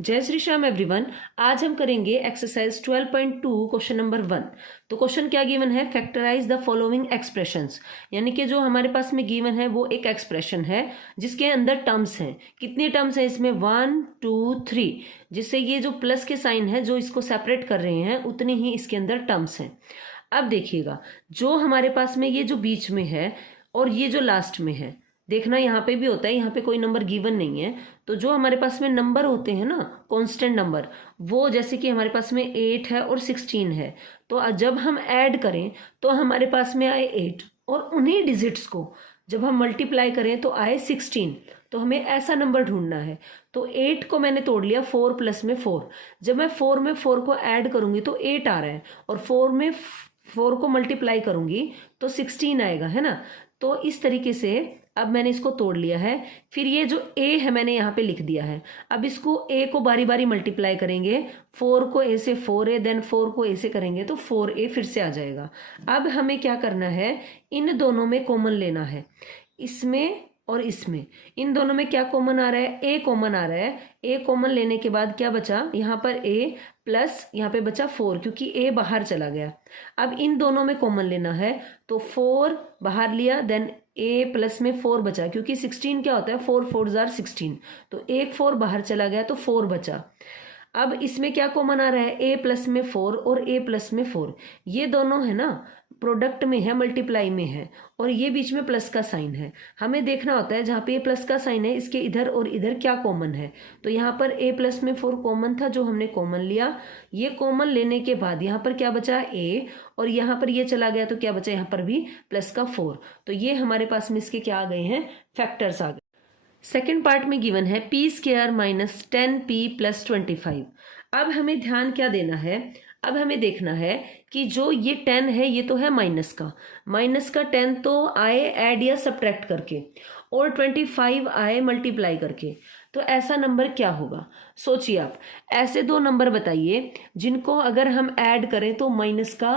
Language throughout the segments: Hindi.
जय श्री श्याम एवरीवन। आज हम करेंगे एक्सरसाइज 12.2 क्वेश्चन नंबर 1। तो क्वेश्चन क्या गिवन है, फैक्टराइज द फॉलोइंग एक्सप्रेशंस। यानी कि जो हमारे पास में गिवन है वो एक एक्सप्रेशन है जिसके अंदर टर्म्स हैं। कितनी टर्म्स हैं इसमें, 1 2 3, जिससे ये जो प्लस के साइन है जो इसको सेपरेट कर रहे हैं उतनी ही इसके अंदर टर्म्स हैं। अब देखिएगा, जो हमारे पास में ये जो बीच में है और ये जो लास्ट में है, देखना यहाँ पे भी होता है, यहाँ पे कोई नंबर गिवन नहीं है। तो जो हमारे पास में नंबर होते हैं ना, कांस्टेंट नंबर, वो जैसे कि हमारे पास में 8 है और 16 है, तो जब हम ऐड करें तो हमारे पास में आए 8 और उन्हीं डिजिट्स को जब हम मल्टीप्लाई करें तो आए 16। तो हमें ऐसा नंबर ढूंढना है। तो 8 को मैंने तोड़ लिया 4 प्लस में 4। जब मैं 4 में 4 को ऐड करूंगी तो 8 आ रहा है, और 4 में 4 को मल्टीप्लाई करूंगी तो 16 आएगा, है ना। तो इस तरीके से अब मैंने इसको तोड़ लिया है। फिर ये जो a है मैंने यहाँ पे लिख दिया है। अब इसको a को बारी बारी मल्टीप्लाई करेंगे, 4 को a से 4a, देन 4 को a से करेंगे तो 4a फिर से आ जाएगा। अब हमें क्या करना है, इन दोनों में कॉमन लेना है, इसमें और इसमें। इन दोनों में क्या कॉमन आ रहा है, a कॉमन आ रहा है। a कॉमन लेने के बाद क्या बचा, यहाँ पर a प्लस यहाँ पे बचा 4, क्योंकि a बाहर चला गया। अब इन दोनों में कॉमन लेना है, तो 4 बाहर लिया, देन a प्लस में 4 बचा, क्योंकि 16 क्या होता है, 4 4 आर 16, तो एक 4 बाहर चला गया तो 4 बचा। अब इसमें क्या कॉमन आ रहा है, a प्लस में 4 और a प्लस में 4, ये दोनों है ना प्रोडक्ट में है, मल्टीप्लाई में है, और ये बीच में प्लस का साइन है। हमें देखना होता है जहाँ पे ये प्लस का साइन है इसके इधर और इधर क्या कॉमन है। तो यहाँ पर a प्लस में 4 कॉमन था जो हमने कॉमन लिया। ये कॉमन लेने के बाद यहाँ पर क्या बचा, a, और यहाँ पर ये चला गया तो क्या बचा, यहाँ पर भी प्लस का 4। तो ये हमारे पास में इसके क्या आ गए हैं, फैक्टर्स आ गए। सेकेंड पार्ट में गिवन है P square minus 10p plus 25। अब हमें ध्यान क्या देना है, अब हमें देखना है कि जो ये 10 है ये तो है माइनस का 10 तो आए ऐड या सब्ट्रैक्ट करके, और 25 आए मल्टीप्लाई करके। तो ऐसा नंबर क्या होगा, सोचिए आप। ऐसे दो नंबर बताइए जिनको अगर हम ऐड करें तो माइनस का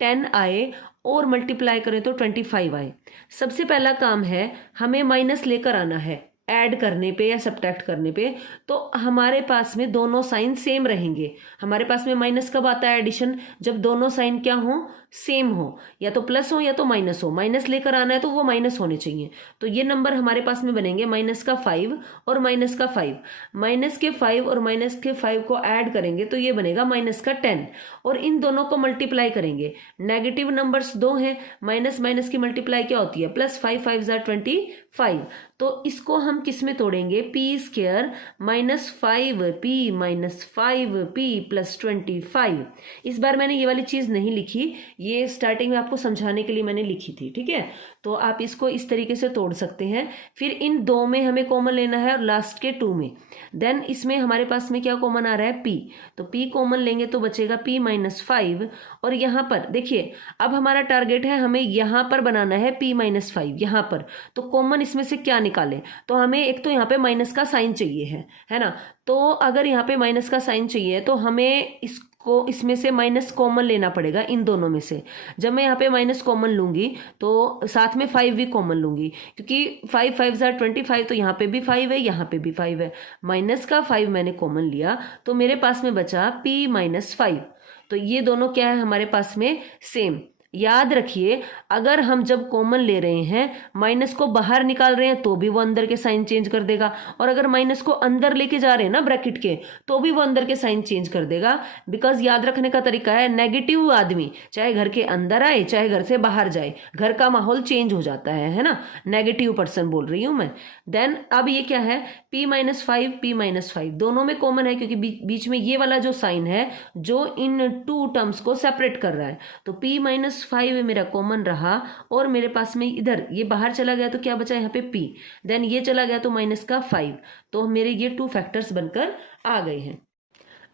10 आए और मल्टीप्लाई करें तो 25 आए। सबसे पहला काम है हमें माइनस लेकर आना है ऐड करने पे या सब्ट्रैक्ट करने पे, तो हमारे पास में दोनों साइन सेम रहेंगे। हमारे पास में माइनस कब आता है एडिशन, जब दोनों साइन क्या हो, सेम हो, या तो प्लस हो या तो माइनस हो। माइनस लेकर आना है तो वो माइनस होने चाहिए। तो ये नंबर हमारे पास में बनेंगे माइनस का 5 और माइनस का 5। माइनस के 5 और माइनस के 5 को ऐड करेंगे तो ये बनेगा माइनस का 10, और इन दोनों को मल्टीप्लाई करेंगे। नेगेटिव नंबर्स दो हैं, माइनस माइनस की मल्टीप्लाई क्या होती है, प्लस 5 5 25। तो इसको हम किस में तोड़ेंगे, P square minus 5p minus 5p plus 25। इस बार मैंने ये वाली चीज नहीं लिखी, ये स्टार्टिंग में आपको समझाने के लिए मैंने लिखी थी, ठीक है। तो आप इसको इस तरीके से तोड़ सकते हैं। फिर इन दो में हमें कॉमन लेना है और लास्ट के 2 में। देन इसमें हमारे पास में क्या कॉमन आ रहा है, p, तो p कॉमन लेंगे तो बचेगा p माइनस 5। और यहाँ पर देखिए, अब हमारा टारगेट है हमें यहाँ पर बनाना है p माइनस 5 यहाँ पर। तो कॉमन इसमें से क्या निकालें, तो हमें एक तो यहाँ पे माइनस का साइन चाहिए है ना। तो अगर यहाँ पे माइनस का साइन चाहिए तो हमें इसको इसमें से माइनस कॉमन लेना पड़ेगा इन दोनों में से। जब मैं यहाँ पे माइनस कॉमन लूंगी तो साथ में 5 भी कॉमन लूंगी, क्योंकि 5 5 25, तो यहाँ पे भी 5 है, यहाँ पे भी 5 है। माइनस का 5 मैंने कॉमन लिया तो मेरे पास में बचा p माइनस 5। तो ये दोनों क्या है हमारे पास में, सेम। याद रखिए, अगर हम जब कॉमन ले रहे हैं माइनस को बाहर निकाल रहे हैं तो भी वो अंदर के साइन चेंज कर देगा, और अगर माइनस को अंदर लेके जा रहे हैं ना ब्रैकेट के, तो भी वो अंदर के साइन चेंज कर देगा। बिकॉज याद रखने का तरीका है, नेगेटिव आदमी चाहे घर के अंदर आए चाहे घर से बाहर जाए, घर का माहौल चेंज हो जाता है ना। नेगेटिव पर्सन बोल रही हूं मैं। देन अब ये क्या है, p माइनस 5 p माइनस 5 दोनों में कॉमन है, क्योंकि बीच में ये वाला जो साइन है जो इन 2 टर्म्स को सेपरेट कर रहा है। तो p माइनस 5 मेरा कॉमन रहा, और मेरे पास में इधर ये बाहर चला गया तो क्या बचा यहाँ पे p, देन ये चला गया तो माइनस का 5। तो मेरे ये 2 फैक्टर्स बनकर आ गए हैं।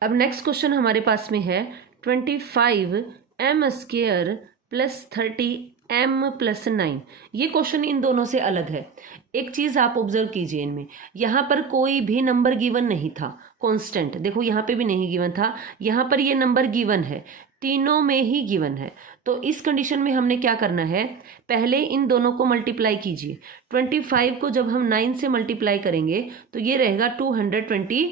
अब नेक्स्ट क्वेश्चन हमारे पास में है 25m square plus 30m plus 9। ये क्वेश्चन इन दोनों से अलग है। एक चीज आप ऑब्जर्व कीजिए, इनमें यहाँ पर कोई भी नंबर गिवन नहीं था कांस्टेंट, देखो यहाँ पे भी नहीं गिवन था, यहाँ पर ये नंबर गिवन है, तीनों में ही गिवन है। तो इस कंडीशन में हमने क्या करना है, पहले इन दोनों को मल्टीप्लाई कीजिए। 25 को जब हम 9 से मल्टीप्लाई करेंगे तो ये रहेगा 220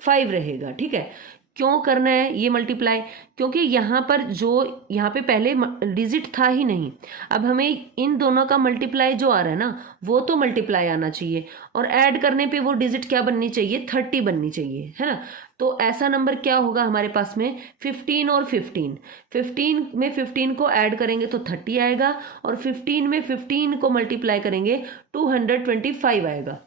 5 रहेगा। ठीक है, क्यों करना है ये मल्टीप्लाई? क्योंकि यहाँ पर जो यहाँ पे पहले डिजिट था ही नहीं, अब हमें इन दोनों का मल्टीप्लाई जो आ रहा है ना वो तो मल्टीप्लाई आना चाहिए, और ऐड करने पे वो डिजिट क्या बननी चाहिए? 30 बननी चाहिए, है ना। तो ऐसा नंबर क्या होगा हमारे पास में? 15 और 15। 15 में 15 को ऐड करेंगे तो 30 आएगा, और 15 में 15 को मल्टीप्लाई करेंगे 225 आएगा।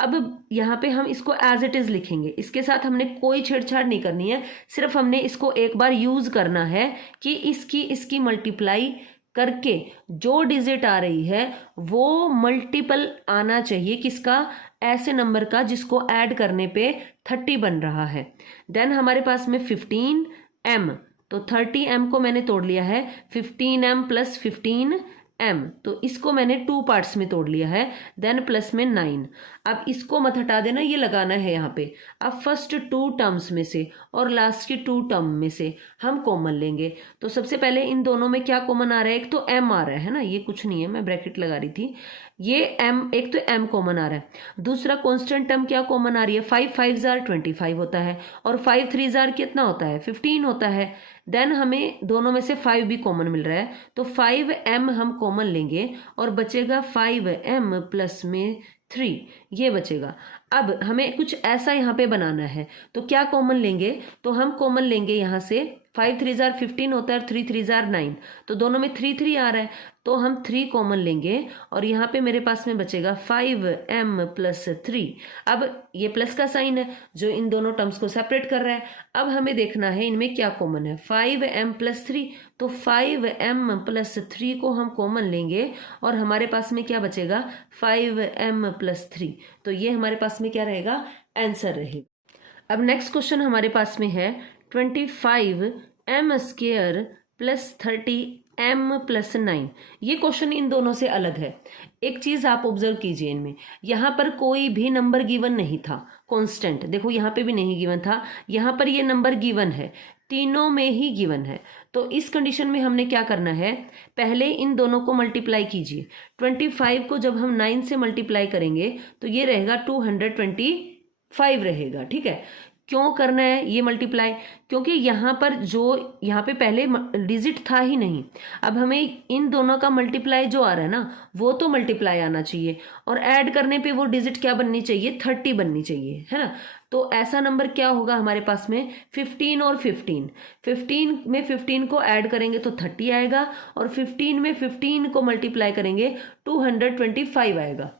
अब यहाँ पे हम इसको एज इट इज लिखेंगे, इसके साथ हमने कोई छेड़छाड़ नहीं करनी है, सिर्फ हमने इसको एक बार यूज करना है कि इसकी मल्टीप्लाई करके जो डिजिट आ रही है वो मल्टीपल आना चाहिए किसका? ऐसे नंबर का जिसको ऐड करने पे 30 बन रहा है। देन हमारे पास में 15m, तो 30m को मैंने तोड़ लिया है 15m प्लस 15m, तो इसको मैंने 2 पार्ट्स में तोड़ लिया है। देन प्लस में 9। अब इसको मत हटा देना, ये लगाना है यहाँ पे। अब फर्स्ट 2 टर्म्स में से और लास्ट की 2 टर्म में से हम कॉमन लेंगे। तो सबसे पहले इन दोनों में क्या कॉमन आ रहा है? एक तो m आ रहा है ना, ये कुछ नहीं है, मैं ब्रैकेट लगा रही थी। ये m, एक तो m कॉमन आ रहा है। दूसरा कांस्टेंट टर्म क्या कॉमन आ रही है? 5 5 जार 25 होता है, और 5 3 जार कितना होता है? 15 होता है। देन हमें दोनों में से 5 भी कॉमन मिल रहा है, तो 5m हम कॉमन लेंगे और बचेगा 5m प्लस में 3, ये बचेगा। अब हमें कुछ ऐसा यहाँ पे बनाना है, तो क्या कॉमन लेंगे? तो हम कॉमन लेंगे यहाँ से 5 3 जार 15 होता है, 3 3 जार 9, तो दोनों में 3 3 आ रहा है, तो हम 3 कॉमन लेंगे और यहाँ पे मेरे पास में बचेगा 5m प्लस 3। अब ये प्लस का साइन है जो इन दोनों टर्म्स को सेपरेट कर रहा है। अब हमें देखना है इनमें क्या कॉमन है। 5m प्लस 3, तो 5m प्लस 3 को हम कॉमन लेंगे और हमारे पास में क्या बचेगा? 5m plus 3। तो ये हमारे पास में क्या रहेगा? आंसर रहेगा। अब नेक्स्ट क्वेश्चन हमारे पास में है 25m square plus 30m plus 9। ये क्वेश्चन इन दोनों से अलग है। एक चीज आप ऑब्जर्व कीजिए, इनमें यहाँ पर कोई भी नंबर गिवन नहीं था कांस्टेंट, देखो यहाँ पे भी नहीं गिवन था, यहाँ पर ये नंबर गिवन है, तीनों में ही गिवन है। तो इस कंडीशन में हमने क्या करना है? पहले इन दोनों को मल्टीप्लाई कीजिए। 25 को जब हम 9 से मल्टीप्लाई करेंगे तो ये रहेगा 225 रहेगा। ठीक है, क्यों करना है ये मल्टीप्लाई? क्योंकि यहाँ पर जो यहाँ पे पहले डिजिट था ही नहीं, अब हमें इन दोनों का मल्टीप्लाई जो आ रहा है ना वो तो मल्टीप्लाई आना चाहिए, और ऐड करने पे वो डिजिट क्या बननी चाहिए? 30 बननी चाहिए, है ना। तो ऐसा नंबर क्या होगा हमारे पास में? 15 और 15। 15 में 15 को ऐड करेंगे तो 30 आएगा, और 15 में 15 को मल्टीप्लाई करेंगे 225 आएगा।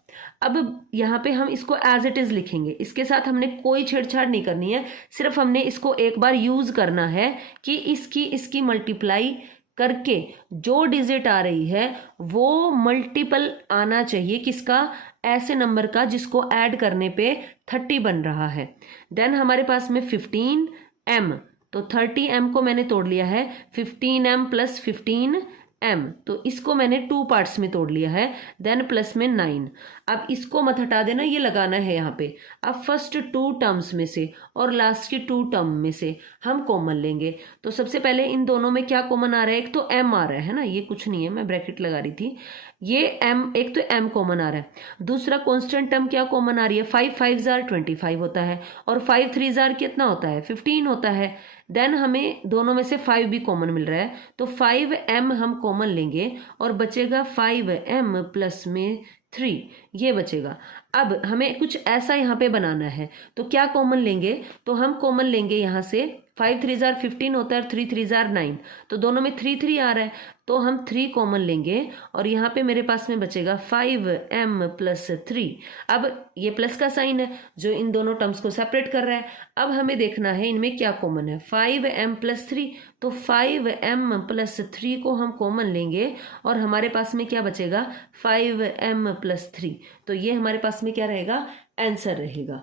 अब यहाँ पे हम इसको एज इट इज लिखेंगे, इसके साथ हमने कोई छेड़छाड़ नहीं करनी है, सिर्फ हमने इसको एक बार यूज करना है कि इसकी मल्टीप्लाई करके जो डिजिट आ रही है वो मल्टीपल आना चाहिए किसका? ऐसे नंबर का जिसको ऐड करने पे 30 बन रहा है। देन हमारे पास में 15m, तो 30m को मैंने तोड़ लिया है 15m प्लस 15m, तो इसको मैंने 2 पार्ट्स में तोड़ लिया है। देन प्लस में 9। अब इसको मत हटा देना, ये लगाना है यहाँ पे। अब फर्स्ट 2 टर्म्स में से और लास्ट की 2 टर्म में से हम कॉमन लेंगे। तो सबसे पहले इन दोनों में क्या कॉमन आ रहा है? एक तो m आ रहा है ना, ये कुछ नहीं है, मैं ब्रैकेट लगा रही थी। ये m, एक तो m कॉमन आ रहा है। दूसरा कांस्टेंट टर्म क्या कॉमन आ रही है? 5 5 जार 25 होता है, और 5 3 जार कितना होता है? 15 होता है। देन हमें दोनों में से 5 भी कॉमन मिल रहा है, तो 5m हम कॉमन लेंगे और बचेगा 5m प्लस में 3, ये बचेगा। अब हमें कुछ ऐसा यहाँ पे बनाना है, तो क्या कॉमन लेंगे? तो हम कॉमन लेंगे यहाँ से 5 3 जार 15 होता है, 3 3 जार 9, तो दोनों में 3 3 आ रहा है, तो हम 3 कॉमन लेंगे और यहाँ पे मेरे पास में बचेगा 5m प्लस 3। अब ये प्लस का साइन है जो इन दोनों टर्म्स को सेपरेट कर रहा है। अब हमें देखना है इनमें क्या कॉमन है। 5m प्लस 3, तो 5m प्लस 3 को हम कॉमन लेंगे और हमारे पास में क्या बचेगा? 5m plus 3। तो ये हमारे पास में क्या रहेगा? आंसर रहेगा।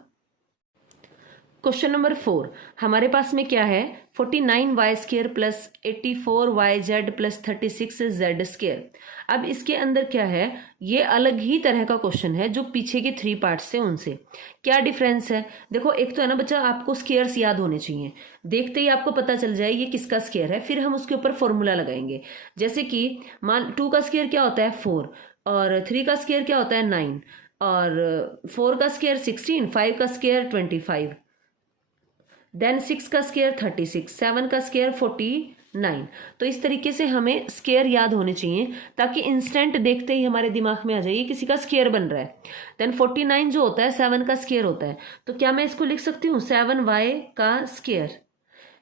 क्वेश्चन नंबर 4 हमारे पास में क्या है? 49y square plus 84yz plus 36z square. अब इसके अंदर क्या है? ये अलग ही तरह का क्वेश्चन है जो पीछे के 3 पार्ट्स से उनसे क्या डिफरेंस है। देखो, एक तो है ना बच्चा, आपको स्क्वायर्स याद होने चाहिए, देखते ही आपको पता चल जाए ये किसका स्क्वायर है, फिर हम उसके ऊपर फॉर्मूला लगाएंगे। जैसे कि मान 2 का स्क्वायर क्या होता है? 4, और 3 का स्क्वायर क्या होता है? 9, और 4 का स्क्वायर 16, 5 का स्क्वायर 25, देन 6 का स्क्वायर 36, 7 का स्क्वायर 49। तो इस तरीके से हमें स्क्वायर याद होने चाहिए ताकि इंस्टेंट देखते ही हमारे दिमाग में आ जाए किसी का स्क्वायर बन रहा है। देन 49 जो होता है 7 का स्क्वायर होता है, तो क्या मैं इसको लिख सकती हूँ 7y का स्क्वायर।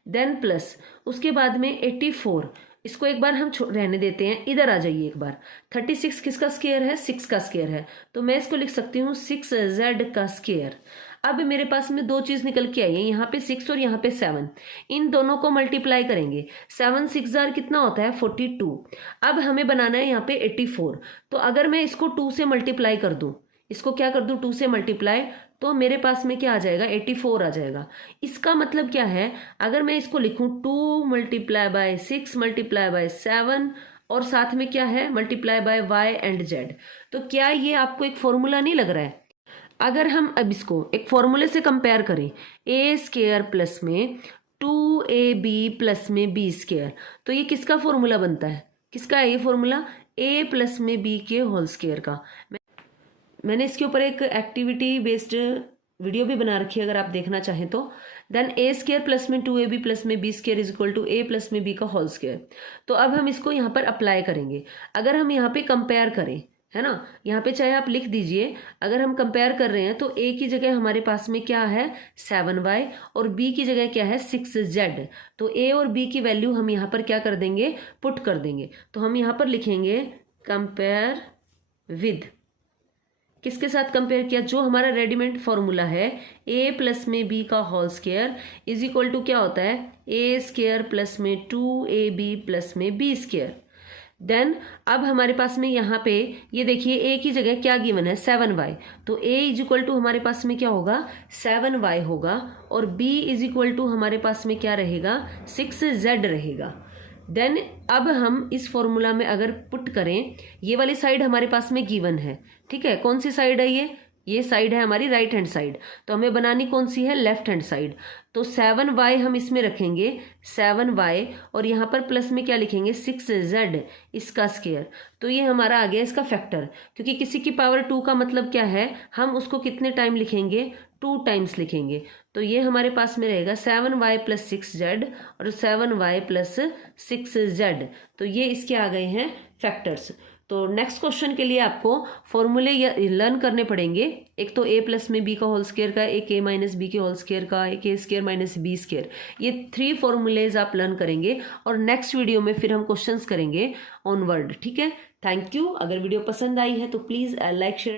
देन प्लस उसके बाद में 84, इसको एक बार हम रहने देते हैं, इधर आ जाइए एक बार। 36 किसका स्क्वायर है, 6 का स्क्वायर है, तो मैं इसको लिख सकती हूँ 6z का स्क्वायर। अब मेरे पास में दो चीज निकल के आई है, यहाँ पे 6 और यहाँ पे 7, इन दोनों को मल्टीप्लाई करेंगे। 7 6 कितना होता है 42। अब हमें बनाना है यहाँ पे 84, तो अगर मैं इसको 2 से मल्टीप्लाई कर दूं, इसको क्या कर दूं 2 से मल्टीप्लाई, तो मेरे पास में क्या आ जाएगा 84 आ जाएगा। इसका मतलब क्या है, अगर मैं इसको लिखूं 2 मल्टीप्लाई बाय 6 मल्टीप्लाई बाय 7 और साथ में क्या है multiply by y and z, तो क्या ये आपको एक फॉर्मूला नहीं लग रहा है? अगर हम अब इसको एक फॉर्मूले से कंपेयर करें, ए स्क्वायर प्लस में 2ab प्लस में बी स्क्वायर, तो ये किसका फॉर्मूला बनता है, किसका है ये फॉर्मूला, a प्लस में b के होल स्क्वायर का। मैंने इसके ऊपर एक एक्टिविटी बेस्ड वीडियो भी बना रखी है अगर आप देखना चाहें तो। देन ए स्क्वायर प्लस में 2ab प्लस में b square is equal to a plus में b का होल स्क्वायर। तो अब हम इसको यहाँ पर अप्लाई करेंगे। अगर हम यहाँ पे कंपेयर करें, है ना, यहाँ पे चाहे आप लिख दीजिए, अगर हम कंपेयर कर रहे हैं तो a की जगह हमारे पास में क्या है 7y और b की जगह क्या है 6z, तो a और b की वैल्यू हम यहाँ पर क्या कर देंगे पुट कर देंगे। तो हम यहाँ पर लिखेंगे कंपेयर विद, किसके साथ कंपेयर किया, जो हमारा रेडीमेड फॉर्मूला है a प्लस में b का whole square is equal to क्या होता है a स्क्वायर प्लस में 2ab प्लस में b स्क्वायर। देन अब हमारे पास में यहाँ पे ये देखिए a की जगह क्या गिवन है 7y, तो a इज इक्वल टू हमारे पास में क्या होगा 7y होगा और b इज इक्वल टू हमारे पास में क्या रहेगा 6z रहेगा। देन अब हम इस फॉर्मूला में अगर पुट करें, ये वाली साइड हमारे पास में गिवन है, ठीक है, कौन सी साइड है ये साइड है हमारी राइट हैंड साइड, तो हमें बनानी कौन सी है लेफ्ट हैंड साइड। तो 7y हम इसमें रखेंगे 7y और यहाँ पर प्लस में क्या लिखेंगे 6z इसका स्क्वायर, तो ये हमारा आ गया इसका फैक्टर, क्योंकि किसी की पावर 2 का मतलब क्या है हम उसको कितने टाइम लिखेंगे 2 टाइम्स लिखेंगे। तो ये हमारे पास में रहेगा 7y प्लस 6z और 7y प्लस 6z, तो ये इसके आ गए हैं फैक्टर्स। तो नेक्स्ट क्वेश्चन के लिए आपको फॉर्मूले लर्न करने पड़ेंगे, एक तो a प्लस में b का होल स्क्वायर का, एक a माइनस b के होल स्क्वायर का, एक a square minus b square, ये 3 फॉर्मूलेज आप लर्न करेंगे और नेक्स्ट वीडियो में फिर हम क्वेश्चंस करेंगे ऑनवर्ड, ठीक है। Thank you. अगर वीडियो पसंद आई है तो प्लीज़ लाइक शेयर